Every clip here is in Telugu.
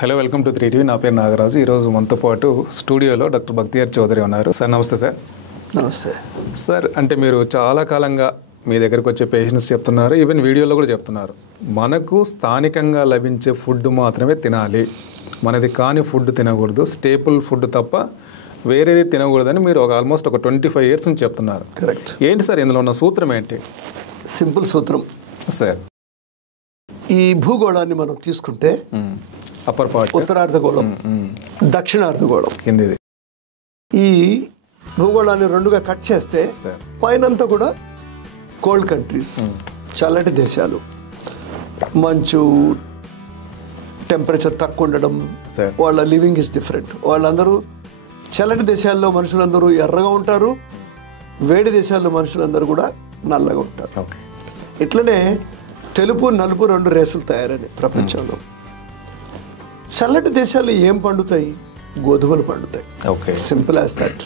Hello, welcome to 3TV. నా పేరు నాగరాజు. ఈరోజు మనతో పాటు స్టూడియోలో డాక్టర్ బక్తియార్ చౌదరి ఉన్నారు. సార్ నమస్తే. సార్ నమస్తే సార్. అంటే మీరు చాలా కాలంగా మీ దగ్గరకు వచ్చే పేషెంట్స్ చెప్తున్నారు, ఈవెన్ వీడియోలో కూడా చెప్తున్నారు, మనకు స్థానికంగా లభించే ఫుడ్ మాత్రమే తినాలి, మనది కాని ఫుడ్ తినకూడదు, స్టేపుల్ ఫుడ్ తప్ప వేరేది తినకూడదని మీరు ఆల్మోస్ట్ ఒక 25 years నుంచి చెప్తున్నారు. కరెక్ట్. ఏంటి సార్ ఇందులో ఉన్న సూత్రం ఏంటి? సింపుల్ సూత్రం సార్. ఈ భూగోళాన్ని మనం తీసుకుంటే అప్పర్ పార్ట్, ఉత్తరార్ధగోళం, దక్షిణార్ధగోళం, కిందిది. ఈ భూగోళాన్ని రెండుగా కట్ చేస్తే పైనంతా కూడా కోల్డ్ కంట్రీస్, చల్లటి దేశాలు, మంచు, టెంపరేచర్ తక్కువ ఉండడం, వాళ్ళ లివింగ్ ఇస్ డిఫరెంట్. వాళ్ళందరూ చల్లటి దేశాల్లో మనుషులందరూ ఎర్రగా ఉంటారు, వేడి దేశాల్లో మనుషులందరూ కూడా నల్లగా ఉంటారు. ఇట్లనే తెలుపు నలుపు రెండు రేసులు తయారని ప్రపంచంలో. చల్లటి దేశాల్లో ఏం పండుతాయి? గోధుమలు పండుతాయి. Simple as that.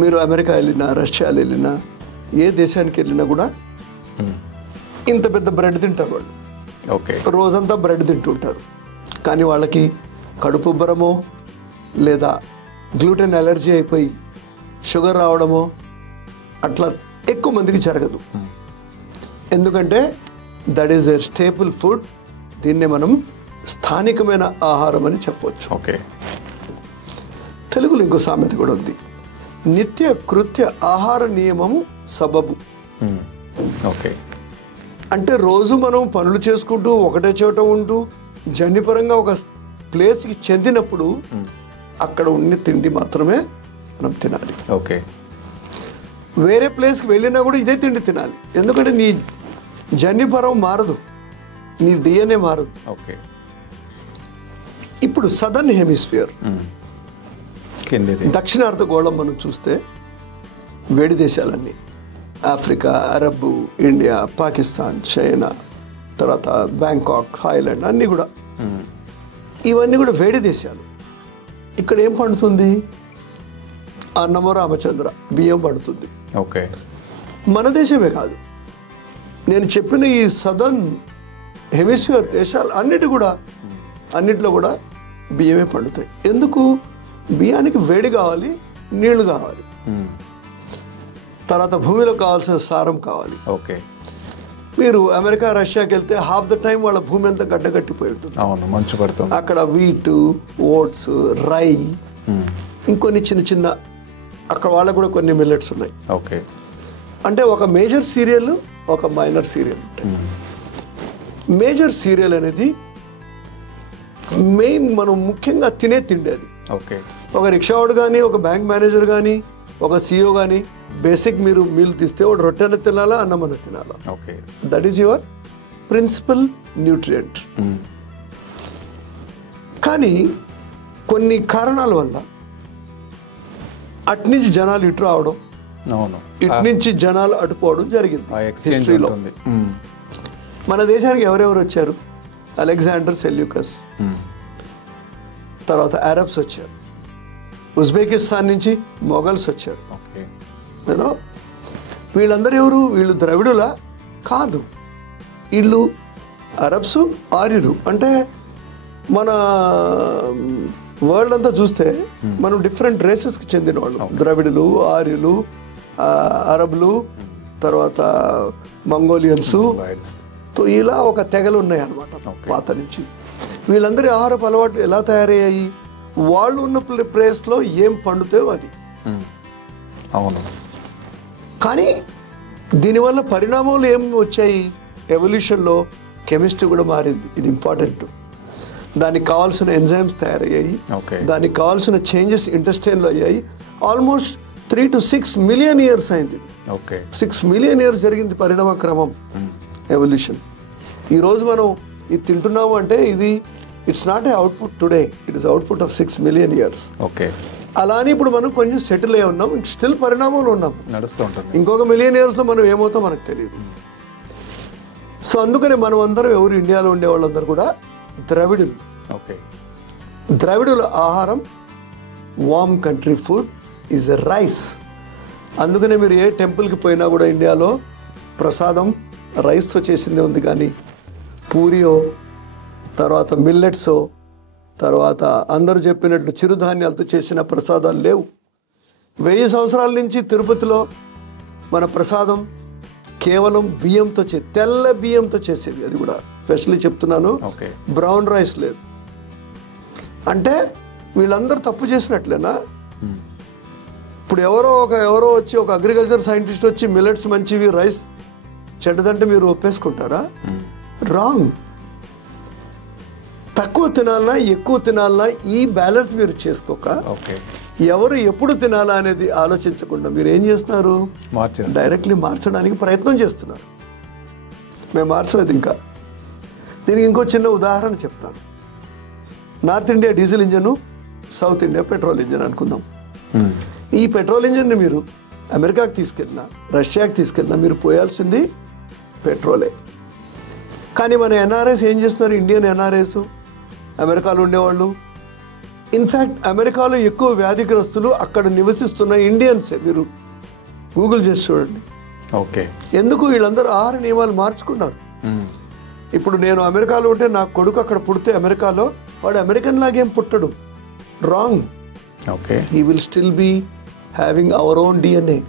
మీరు అమెరికా వెళ్ళినా, రష్యా వెళ్ళినా, ఏ దేశానికి వెళ్ళినా కూడా ఇంత పెద్ద బ్రెడ్ తింటారు వాళ్ళు. రోజంతా బ్రెడ్ తింటుంటారు. కానీ వాళ్ళకి కడుపు ఉబ్బరమో లేదా గ్లూటెన్ అలర్జీ అయిపోయి షుగర్ రావడమో అట్లా ఎక్కువ మందికి జరగదు. ఎందుకంటే that is their staple food. దీన్నే మనం స్థానికమైన ఆహారం అని చెప్పవచ్చు. తెలుగులో ఇంకో సామెత కూడా ఉంది, నిత్య కృత్య ఆహార నియమము సబబు. అంటే రోజు మనం పనులు చేసుకుంటూ ఒకటే చోట ఉంటూ జన్యుపరంగా ఒక ప్లేస్కి చెందినప్పుడు అక్కడ ఉన్న తిండి మాత్రమే మనం తినాలి. వేరే ప్లేస్కి వెళ్ళినా కూడా ఇదే తిండి తినాలి. ఎందుకంటే నీ జన్యుపరం మారదు, నీ డిఎన్ఏ మారదు. ఇప్పుడు సదర్న్ హెమిస్ఫియర్, దక్షిణార్ధగోళం మనం చూస్తే వేడి దేశాలన్నీ, Africa, Arab, India, Pakistan, China, తర్వాత బ్యాంకాక్, థాయిలాండ్ అన్నీ కూడా, ఇవన్నీ కూడా వేడి దేశాలు. ఇక్కడ ఏం పండుతుంది? అన్నమో రామచంద్ర, బియ్యం పండుతుంది. మన దేశమే కాదు, నేను చెప్పిన ఈ సదర్న్ హెమిస్ఫియర్ దేశాలు అన్నిట్లో కూడా బియ్యమే పండుతాయి. ఎందుకు? బియ్యానికి వేడి కావాలి, నీళ్లు కావాలి, తర్వాత భూమిలో కావాల్సిన సారం కావాలి. మీరు అమెరికా, రష్యాకి వెళ్తే హాఫ్ ద టైం వాళ్ళ భూమి అంతా గడ్డగట్టిపోయి ఉంటుంది. మంచు పడుతుంది. అక్కడ వీట్, ఓట్స్, రై, ఇంకొన్ని చిన్న చిన్న, అక్కడ వాళ్ళకు కూడా కొన్ని మిల్లెట్స్ ఉన్నాయి. అంటే ఒక మేజర్ సీరియల్, ఒక మైనర్ సీరియల్ ఉంటాయి. మేజర్ సీరియల్ అనేది మెయిన్ మనం ముఖ్యంగా తినే తిండి. అది ఒక రిక్షావాడు కానీ, ఒక బ్యాంక్ మేనేజర్ కానీ, ఒక సిఇఓ కానీ బేసిక్ మీరు మీల్ తీస్తే వాడు రొట్టెన తినాలా, అన్నమన్న తినాలా. That is your principal nutrient. కానీ కొన్ని కారణాల వల్ల అటు నుంచి జనాలు ఇటు రావడం, ఇటు నుంచి జనాలు అటుపోవడం జరిగింది హిస్టరీలో. మన దేశానికి ఎవరెవరు వచ్చారు? అలెగ్జాండర్ సెల్యూకస్, తర్వాత అరబ్స్ వచ్చారు, ఉజ్బెకిస్తాన్ నుంచి మొఘల్స్ వచ్చారు. వీళ్ళందరూ ఎవరు? వీళ్ళు ద్రవిడులా? కాదు, వీళ్ళు అరబ్స్, ఆర్యులు. అంటే మన వరల్డ్ అంతా చూస్తే మనం డిఫరెంట్ రేసెస్కి చెందిన వాళ్ళు. ద్రవిడులు, ఆర్యులు, అరబులు, తర్వాత మంగోలియన్స్, ఇలా ఒక తెగలు ఉన్నాయి అన్నమాట పాత నుంచి. వీళ్ళందరి ఆహారపు అలవాట్లు ఎలా తయారయ్యాయి? వాళ్ళు ఉన్న ప్లేస్లో ఏం పండుతాయో అది. కానీ దీనివల్ల పరిణామాలు ఏం వచ్చాయి? ఎవల్యూషన్లో కెమిస్ట్రీ కూడా మారింది. ఇది ఇంపార్టెంట్. దానికి కావాల్సిన ఎంజైమ్స్ తయారయ్యాయి, దానికి కావాల్సిన చేంజెస్ ఇంటెస్టైన్లో అయ్యాయి. ఆల్మోస్ట్ 3 to 6 million years అయింది. 6 million years జరిగింది పరిణామ క్రమం, ఎవల్యూషన్. ఈరోజు మనం ఇది తింటున్నాము అంటే ఇది it's not a output today, it is output of 6 million years. అలానే ఇప్పుడు మనం కొంచెం సెటిల్ అయి ఉన్నాం, స్టిల్ పరిణామంలో ఉన్నాం, నడుస్తూ ఉంటుంది. ఇంకొక 1 million yearsలో మనం ఏమవుతాం మనకు తెలియదు. సో అందుకని మనం అందరం, ఎవరు ఇండియాలో ఉండే వాళ్ళందరూ కూడా ద్రవిడులు. ద్రవిడుల ఆహారం, warm country food is rice. అందుకనే మీరు ఏ టెంపుల్కి పోయినా కూడా ఇండియాలో ప్రసాదం రైస్తో చేసిందే ఉంది. కానీ పూరియో, తర్వాత మిల్లెట్సో, తర్వాత అందరూ చెప్పినట్లు చిరుధాన్యాలతో చేసిన ప్రసాదాలు లేవు. 1000 సంవత్సరాల నుంచి తిరుపతిలో మన ప్రసాదం కేవలం బియ్యంతో తెల్ల బియ్యంతో చేసేది. అది కూడా స్పెషల్లీ చెప్తున్నాను, బ్రౌన్ రైస్ లేదు. అంటే వీళ్ళందరూ తప్పు చేసినట్లేనా? ఇప్పుడు ఎవరో వచ్చి ఒక అగ్రికల్చర్ సైంటిస్ట్ వచ్చి మిల్లెట్స్ మంచివి, రైస్ చెడ్డదంటే మీరు ఒప్పేసుకుంటారా? రాంగ్. తక్కువ తినాలన్నా ఎక్కువ తినాలన్నా ఈ బ్యాలెన్స్ మీరు చేసుకోక ఎవరు ఎప్పుడు తినాలా అనేది ఆలోచించకుండా మీరు ఏం చేస్తున్నారు? డైరెక్ట్లీ మార్చడానికి ప్రయత్నం చేస్తున్నారు. మేము మార్చలేదు ఇంకా. దీనికి ఇంకో చిన్న ఉదాహరణ చెప్తాను. North India diesel engine, south India petrol engine అనుకుందాం. ఈ పెట్రోల్ ఇంజన్ని మీరు అమెరికాకి తీసుకెళ్ళినా, రష్యాకి తీసుకెళ్ళినా మీరు పోయాల్సింది పెట్రోలే. కానీ మన ఎన్ఆర్ఐస్ ఏం చేస్తున్నారు? ఇండియన్ ఎన్ఆర్ఐస్ అమెరికాలో ఉండేవాళ్ళు. ఇన్ఫ్యాక్ట్ అమెరికాలో ఎక్కువ వ్యాధిగ్రస్తులు అక్కడ నివసిస్తున్న ఇండియన్సే. మీరు గూగుల్ చేసి చూడండి. ఎందుకు? వీళ్ళందరూ ఆహార నియమాలు మార్చుకున్నారు. ఇప్పుడు నేను అమెరికాలో ఉంటే నా కొడుకు అక్కడ పుడితే అమెరికాలో, వాడు అమెరికన్ లాగేం పుట్టడు. Wrong. He will still be having our own DNA.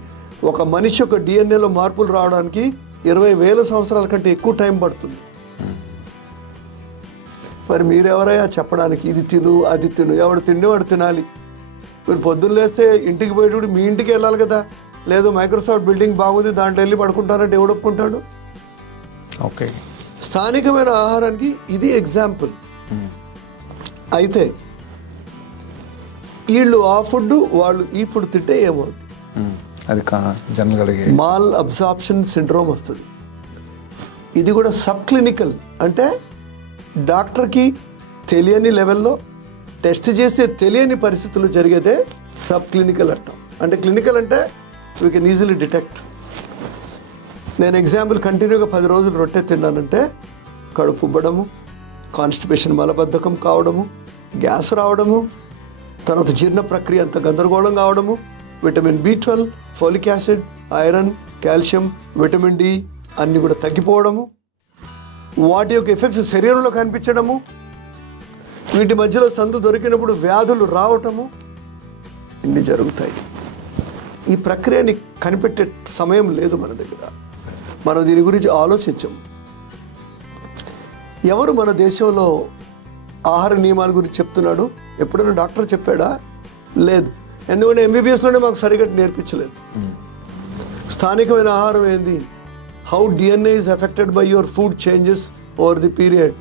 ఒక మనిషి యొక్క డిఎన్ఏలో మార్పులు రావడానికి 20,000 సంవత్సరాల కంటే ఎక్కువ టైం పడుతుంది. మరి మీరెవరయ్యా చెప్పడానికి ఇది తిను అది తిను? ఎవడు తిండి వాడు తినాలి. మీరు పొద్దున్న లేస్తే ఇంటికి పోయేటప్పుడు మీ ఇంటికి వెళ్ళాలి కదా. లేదు మైక్రోసాఫ్ట్ బిల్డింగ్ బాగుంది దాంట్లో వెళ్ళి పడుకుంటారంటే ఎవడు ఒప్పుకుంటాడు? స్థానికమైన ఆహారానికి ఇది ఎగ్జాంపుల్. అయితే వీళ్ళు ఆ ఫుడ్, వాళ్ళు ఈ ఫుడ్ తింటే ఏమవుతుంది? మాల్ అబ్సార్ప్షన్ సిండ్రోమ్ వస్తుంది. ఇది కూడా సబ్ క్లినికల్. అంటే డాక్టర్కి తెలియని లెవెల్లో టెస్ట్ చేసే తెలియని పరిస్థితులు జరిగేదే సబ్ క్లినికల్ అంటాం. అంటే క్లినికల్ అంటే వీ కెన్ ఈజీలీ డిటెక్ట్. నేను ఎగ్జాంపుల్, కంటిన్యూగా 10 రోజులు రొట్టె తిన్నానంటే కడుపు ఉబ్బడము, కాన్స్టిపేషన్ మలబద్ధకం కావడము, గ్యాస్ రావడము, తర్వాత జీర్ణ ప్రక్రియ అంత గందరగోళం కావడము, vitamin B12, folic acid, iron, calcium, vitamin D అన్నీ కూడా తగ్గిపోవడము, వాటి యొక్క ఎఫెక్ట్స్ శరీరంలో కనిపించడము, వీటి మధ్యలో సందు దొరికినప్పుడు వ్యాధులు రావటము, ఇన్ని జరుగుతాయి. ఈ ప్రక్రియని కనిపెట్టే సమయం లేదు మన దగ్గర. మనం దీని గురించి ఆలోచించము. ఎవరు మన దేశంలో ఆహార నియమాల గురించి చెప్తున్నాడు? ఎప్పుడైనా డాక్టర్ చెప్పాడా? లేదు. ఎందుకంటే MBBSలోనే మాకు సరిగ్గా నేర్పించలేదు. స్థానికమైన ఆహారం ఏంది? How DNA is affected by your food changes over the period.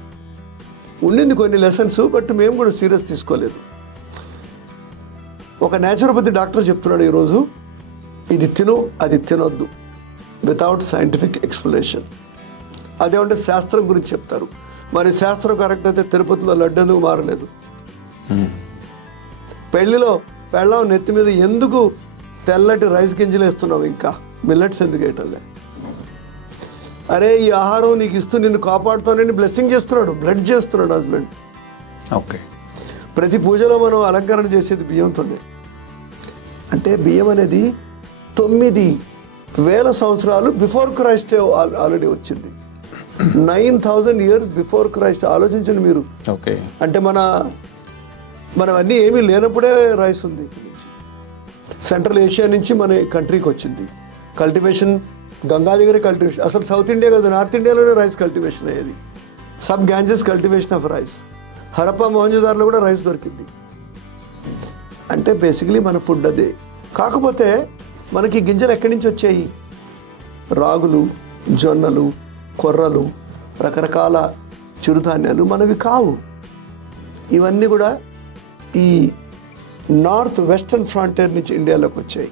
ఉండింది కొన్ని లెసన్స్, బట్ మేము కూడా సీరియస్ తీసుకోలేదు. ఒక న్యాచురోపతి డాక్టర్ చెప్తున్నాడు ఈరోజు, ఇది తిను అది తినొద్దు, వితౌట్ సైంటిఫిక్ ఎక్స్ప్లెనేషన్. అదేమంటే శాస్త్రం గురించి చెప్తారు. మరి శాస్త్రం కరెక్ట్ అయితే తిరుపతిలో లడ్డు ఎందుకు మారలేదు? పెళ్లిలో పెళ్ళం నెత్తి మీద ఎందుకు తెల్లటి రైస్ గింజలు వేస్తున్నావు? ఇంకా మిల్లెట్స్ ఎందుకు వేయటంలే? అరే ఈ ఆహారం నీకు ఇస్తూ నిన్ను కాపాడుతానని బ్లెస్సింగ్ చేస్తున్నాడు, బ్లడ్ చేస్తున్నాడు హస్బెండ్. ప్రతి పూజలో మనం అలంకరణ చేసేది బియ్యంతోనే. అంటే బియ్యం అనేది 9,000 సంవత్సరాలు బిఫోర్ క్రైస్ట్ ఆల్రెడీ వచ్చింది. 9,000 years బిఫోర్ క్రైస్ట్. ఆలోచించండి మీరు. అంటే మనం అన్నీ ఏమీ లేనప్పుడే రైస్ ఉంది. సెంట్రల్ ఏషియా నుంచి మన కంట్రీకి వచ్చింది. కల్టివేషన్ గంగా దగ్గరే కల్టివేషన్. అసలు సౌత్ ఇండియా కాదు, నార్త్ ఇండియాలోనే రైస్ కల్టివేషన్ అయ్యేది. Sub Ganges cultivation of rice. Harappa మొహంజోదార్లో కూడా రైస్ దొరికింది. అంటే బేసికలీ మన ఫుడ్ అదే. కాకపోతే మనకి గింజలు ఎక్కడి నుంచి వచ్చాయి? రాగులు, జొన్నలు, కొర్రలు, రకరకాల చిరుధాన్యాలు మనవి కావు. ఇవన్నీ కూడా ఈ నార్త్ వెస్టర్న్ ఫ్రాంటియర్ నుంచి ఇండియాలోకి వచ్చాయి.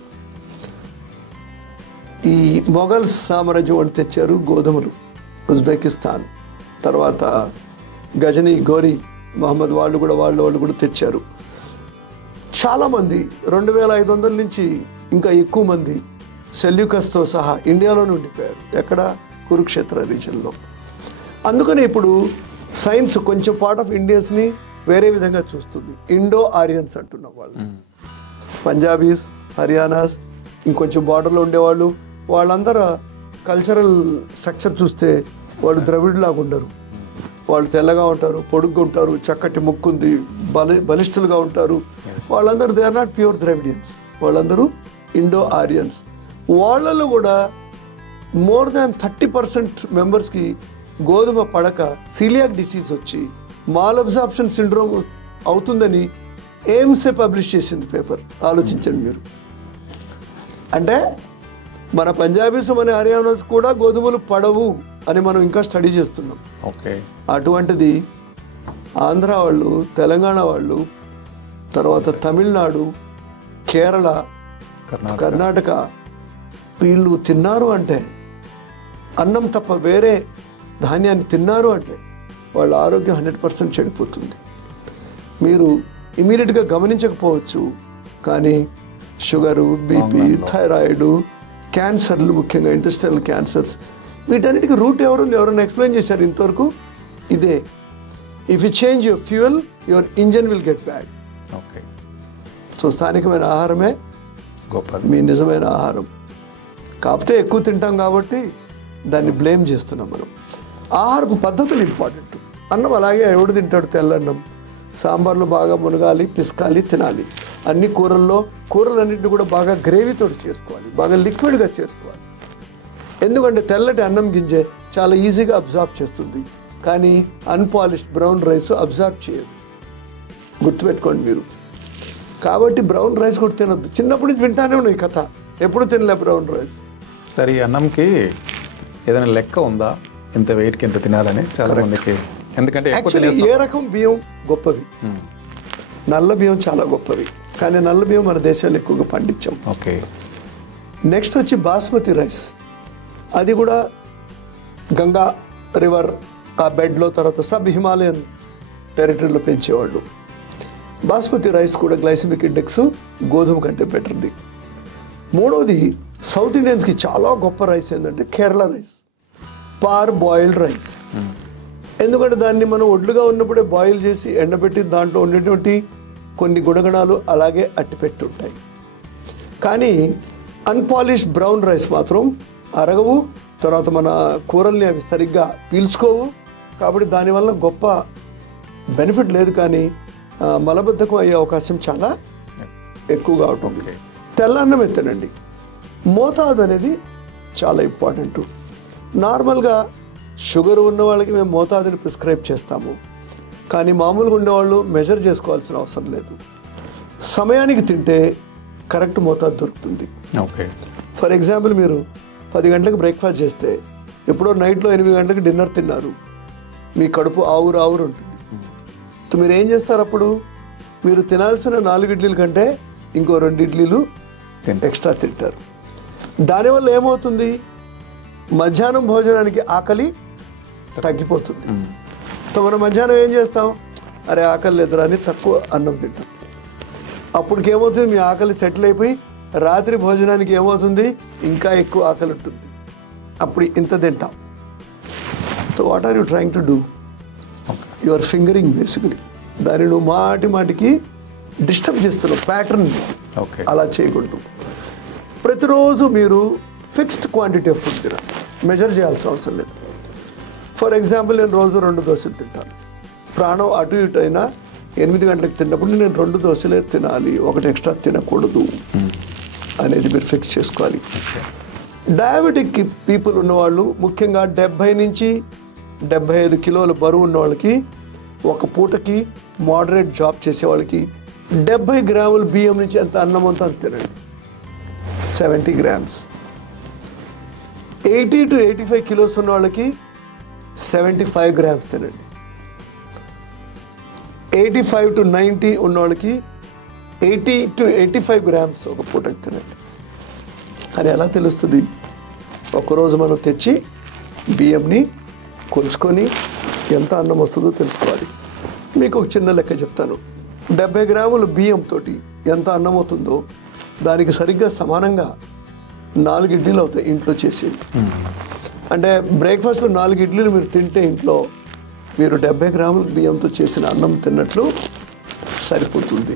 ఈ మొఘల్స్ సామ్రాజ్యం వాళ్ళు తెచ్చారు గోధుమలు, ఉజ్బెకిస్తాన్, తర్వాత గజనీ, గోరీ, మహమ్మద్ వాళ్ళు కూడా తెచ్చారు. చాలామంది 2,500 నుంచి ఇంకా ఎక్కువ మంది సెల్యూకస్తో సహా ఇండియాలోనే ఉండిపోయారు. ఎక్కడ? కురుక్షేత్ర రీజన్లో. అందుకని ఇప్పుడు సైన్స్ కొంచెం పార్ట్ ఆఫ్ ఇండియన్స్ని వేరే విధంగా చూస్తుంది. ఇండో ఆరియన్స్ అంటున్నాం వాళ్ళు. పంజాబీస్, హర్యానాస్, ఇంకొంచెం బార్డర్లో ఉండేవాళ్ళు, వాళ్ళందరూ కల్చరల్ స్ట్రక్చర్ చూస్తే వాళ్ళు ద్రవిడ్లాగా ఉండరు. వాళ్ళు తెల్లగా ఉంటారు, పొడుగ్గా ఉంటారు, చక్కటి ముక్కుంది, బలిష్ఠులుగా ఉంటారు. వాళ్ళందరూ they are not pure Dravidians, వాళ్ళందరూ ఇండో ఆరియన్స్. వాళ్ళలో కూడా మోర్ దాన్ 30% మెంబర్స్కి గోధుమ పడక సీలియాక్ డిసీజ్ వచ్చి మాల్ అబ్జార్ప్షన్ సిండ్రోమ్ అవుతుందని ఎయిమ్సే పబ్లిష్ చేసింది పేపర్. ఆలోచించండి మీరు. అంటే మన పంజాబీస్ మన హర్యానాస్ కూడా గోధుమలు పడవు అని మనం ఇంకా స్టడీ చేస్తున్నాం. ఓకే. అటువంటిది ఆంధ్ర వాళ్ళు, తెలంగాణ వాళ్ళు, తర్వాత తమిళనాడు, కేరళ, కర్ణాటక వీళ్ళు తిన్నారు అంటే, అన్నం తప్ప వేరే ధాన్యాన్ని తిన్నారు అంటే వాళ్ళ ఆరోగ్యం 100% చెడిపోతుంది. మీరు ఇమీడియట్గా గమనించకపోవచ్చు, కానీ షుగరు, బీపీ, థైరాయిడ్, క్యాన్సర్లు, ముఖ్యంగా ఇంటెస్టైనల్ క్యాన్సర్స్, వీటన్నిటికీ రూట్ ఎవరైనా ఎక్స్ప్లెయిన్ చేశారు ఇంతవరకు? ఇదే. If you change your fuel, your engine will get bad. Okay. So స్థానికమైన ఆహారమే గొప్పది, మీ నిజమైన ఆహారం. కాకపోతే ఎక్కువ తింటాం కాబట్టి దాన్ని బ్లేమ్ చేస్తున్నాం మనం. ఆహారపు పద్ధతులు ఇంపార్టెంట్. అన్నం అలాగే ఎవడు తింటాడు? తెల్లన్నం సాంబార్లో బాగా మునగాలి, పిసకాలి, తినాలి. అన్ని కూరలన్నింటినీ కూడా బాగా గ్రేవీతో చేసుకోవాలి, బాగా లిక్విడ్గా చేసుకోవాలి. ఎందుకంటే తెల్లటి అన్నం గింజ చాలా ఈజీగా అబ్జార్బ్ చేస్తుంది, కానీ అన్పాలిష్డ్ బ్రౌన్ రైస్ అబ్జార్బ్ చేయదు. గుర్తుపెట్టుకోండి మీరు. కాబట్టి బ్రౌన్ రైస్ కూడా తినొద్దు. చిన్నప్పటి నుంచి వింటానే ఉన్నాయి కథ, ఎప్పుడు తినలే బ్రౌన్ రైస్. సరే, ఈ అన్నంకి ఏదైనా లెక్క ఉందా? ఇంత వెయిట్కి ఎంత తినాలని చాలా మందికి. ఎందుకంటే ఏ రకం బియ్యం గొప్పవి? నల్ల బియ్యం చాలా గొప్పవి, కానీ నల్ల బియ్యం మన దేశాల్లో ఎక్కువగా పండించాం. ఓకే. నెక్స్ట్ వచ్చి బాస్మతి రైస్. అది కూడా గంగా రివర్ ఆ బెడ్లో, తర్వాత సబ్ హిమాలయన్ టెరిటరీలో పెంచేవాళ్ళు. బాస్మతి రైస్ కూడా గ్లైసెమిక్ ఇండెక్స్ గోధుమ కంటే బెటర్ది. మూడవది సౌత్ ఇండియన్స్కి చాలా గొప్ప రైస్ ఏంటంటే కేరళ రైస్, పార్ బాయిల్డ్ రైస్. ఎందుకంటే దాన్ని మనం ఒడ్లుగా ఉన్నప్పుడే బాయిల్ చేసి ఎండబెట్టి దాంట్లో ఉండేటువంటి కొన్ని గుణగణాలు అలాగే అట్టిపెట్టి ఉంటాయి. కానీ అన్పాలిష్డ్ బ్రౌన్ రైస్ మాత్రం అరగవు, తర్వాత మన కూరల్ని అవి సరిగ్గా పీల్చుకోవు. కాబట్టి దానివల్ల గొప్ప బెనిఫిట్ లేదు, కానీ మలబద్ధకం అయ్యే అవకాశం చాలా ఎక్కువగా ఉంటుంది. తెల్లన్నం ఎత్తనండి. మోతాదు అనేది చాలా ఇంపార్టెంట్. నార్మల్గా షుగర్ ఉన్న వాళ్ళకి మేము మోతాదుని ప్రిస్క్రైబ్ చేస్తాము, కానీ మామూలుగా ఉండేవాళ్ళు మెజర్ చేసుకోవాల్సిన అవసరం లేదు. సమయానికి తింటే కరెక్ట్ మోతాదు దొరుకుతుంది. ఓకే. ఫర్ ఎగ్జాంపుల్, మీరు 10 గంటలకు బ్రేక్ఫాస్ట్ చేస్తే ఎప్పుడో నైట్లో 8 గంటలకు డిన్నర్ తిన్నారు, మీ కడుపు ఆవురు ఉంటుంది. మీరు ఏం చేస్తారు అప్పుడు? మీరు తినాల్సిన 4 ఇడ్లీల కంటే ఇంకో 2 ఇడ్లీలు ఎక్స్ట్రా తింటారు. దానివల్ల ఏమవుతుంది? మధ్యాహ్నం భోజనానికి ఆకలి తగ్గిపోతుంది. సో మనం మధ్యాహ్నం ఏం చేస్తాం? అరే ఆకలి లేదురా అని తక్కువ అన్నం తింటాం. అప్పటికి ఏమవుతుంది? మీ ఆకలి సెటిల్ అయిపోయి రాత్రి భోజనానికి ఏమవుతుంది? ఇంకా ఎక్కువ ఆకలి ఉంటుంది. అప్పుడు ఇంత తింటాం. So what are you trying to do? You are fingering basically. దాన్ని నువ్వు మాటికి డిస్టర్బ్ చేస్తున్నావు ప్యాటర్న్. ఓకే. అలా చేయకూడదు. ప్రతిరోజు మీరు ఫిక్స్డ్ క్వాంటిటీ ఆఫ్ ఫుడ్ తినాలి, మెజర్ చేయాల్సిన అవసరం లేదు. ఫర్ ఎగ్జాంపుల్, నేను రోజు 2 దోశలు తింటాను. ప్రాణం అటు ఇటు అయినా 8 గంటలకు తిన్నప్పుడు నేను 2 దోశలే తినాలి, ఒకటి ఎక్స్ట్రా తినకూడదు అనేది మీరు ఫిక్స్ చేసుకోవాలి. డయాబెటిక్ పీపుల్ ఉన్నవాళ్ళు, ముఖ్యంగా 70 నుంచి 75 కిలోల బరువు ఉన్న వాళ్ళకి, ఒక పూటకి మోడరేట్ జాబ్ చేసే వాళ్ళకి 70 గ్రాముల బియ్యం నుంచి ఎంత అన్నం అంతా తినండి, 70 గ్రామ్స్. 80 to 85 కిలోస్ ఉన్న వాళ్ళకి 75 గ్రామ్స్ తినండి. 85 to 90 ఉన్న వాళ్ళకి 80 to 85 గ్రామ్స్ ఒక పూటకి తినండి. అది ఎలా తెలుస్తుంది? ఒకరోజు మనం తెచ్చి బియ్యంని కొలుచుకొని ఎంత అన్నం వస్తుందో తెలుసుకోవాలి. మీకు ఒక చిన్న లెక్క చెప్తాను. 70 గ్రాముల బియ్యంతో ఎంత అన్నం అవుతుందో దానికి సరిగ్గా సమానంగా 4 ఇడ్లీలు అవుతాయి ఇంట్లో చేసి. అంటే బ్రేక్ఫాస్ట్లో 4 ఇడ్లీలు మీరు తింటే ఇంట్లో మీరు 70 గ్రాముల బియ్యంతో చేసిన అన్నం తిన్నట్లు సరిపోతుంది.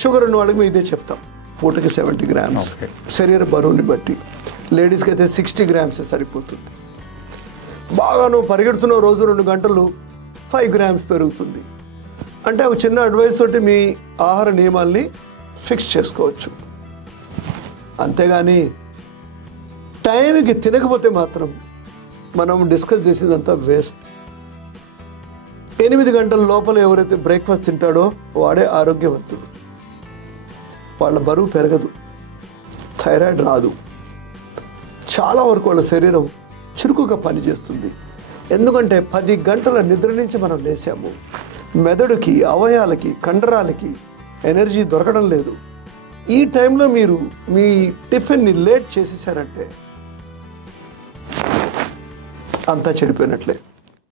షుగర్ ఉన్న వాళ్ళకి మేము ఇదే చెప్తాం, పూటకి 70 గ్రామ్స్ శరీర బరువుని బట్టి. లేడీస్కి అయితే 60 గ్రామ్స్ సరిపోతుంది. బాగా నువ్వు పరిగెడుతున్నావు రోజు 2 గంటలు 5 grams పెరుగుతుంది. అంటే ఒక చిన్న అడ్వైస్ తోటి మీ ఆహార నియమాల్ని ఫిక్స్ చేసుకోవచ్చు. అంతేగాని టైంకి తినకపోతే మాత్రం మనం డిస్కస్ చేసేదంతా వేస్ట్. 8 గంటల లోపల ఎవరైతే బ్రేక్ఫాస్ట్ తింటాడో వాడే ఆరోగ్యవంతుడు. వాళ్ళ బరువు పెరగదు, థైరాయిడ్ రాదు, చాలా వరకు వాళ్ళ శరీరం చురుకుగా పనిచేస్తుంది. ఎందుకంటే 10 గంటల నిద్ర నుంచి మనం లేచాము. మెదడుకి, అవయవాలకి, కండరాలకి ఎనర్జీ దొరకడం లేదు. ఈ టైంలో మీరు మీ టిఫిన్ని లేట్ చేసేసారంటే అంతా చెడిపోయినట్లే.